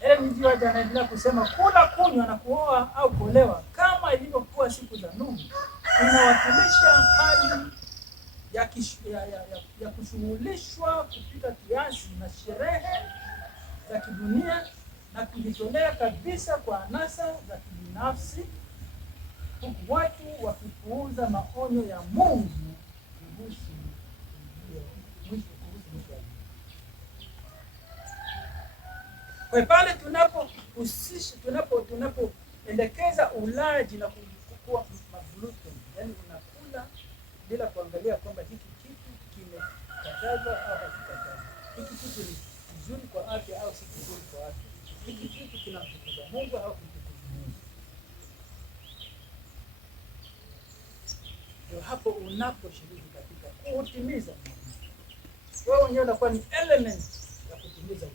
Ellen G. White anaendelea kusema kula, kunywa na kuoa au kuolewa kama ilivyokuwa siku za Nuhu inawakilisha hali ya kushughulishwa kupita kiasi na sherehe za kidunia na kujitolea kabisa kwa anasa za kibinafsi, huku watu wakipuuza maonyo ya Mungu kuhusu mwisho. Kwa pale tunapoendekeza ulaji na kukua magluten, yani unakula bila kuangalia kwamba hiki kitu kimekatazwa au hakikatazwa, hiki kitu ni kizuri kwa afya au si kizuri kwa afya, hiki kitu kinamtukuza Mungu au kimtukuza Mungu, ndio hapo unaposhiriki katika kutimiza. Wewe mwenyewe unakuwa ni element ya kutimiza.